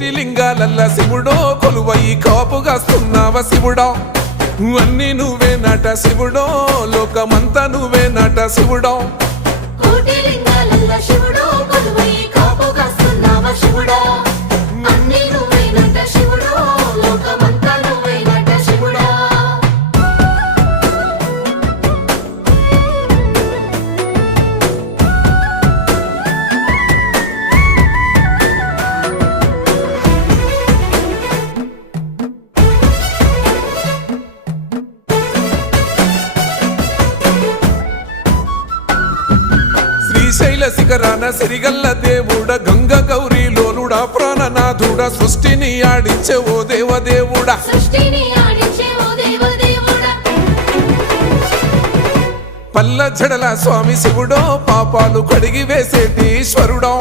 కోటి లింగాలల్ల శివుడో కొలువై కాపుగాస్తున్నావ శివుడా అన్నీ నువ్వే నట శివుడో లోకమంతా నువ్వే నట శివుడో కోటి లింగాలల్ల శివుడో కొలువై కాపుగాస్తున్నావ శివుడా అన్నీ నువ్వే నట శివుడో లోకమంతా నువ్వే నట శివుడా శ్రీశైల శిఖరాన సిరిగల్ల దేవుడ గంగ గౌరీ లోలుడా ప్రాణనాథుడా సృష్టిని ఆడించే ఓ దేవదేవుడా సృష్టిని ఆడించే ఓ దేవదేవుడా పల్ల జడల స్వామి శివుడో పాపాలు కడిగి వేసేటి ఈశ్వరుడో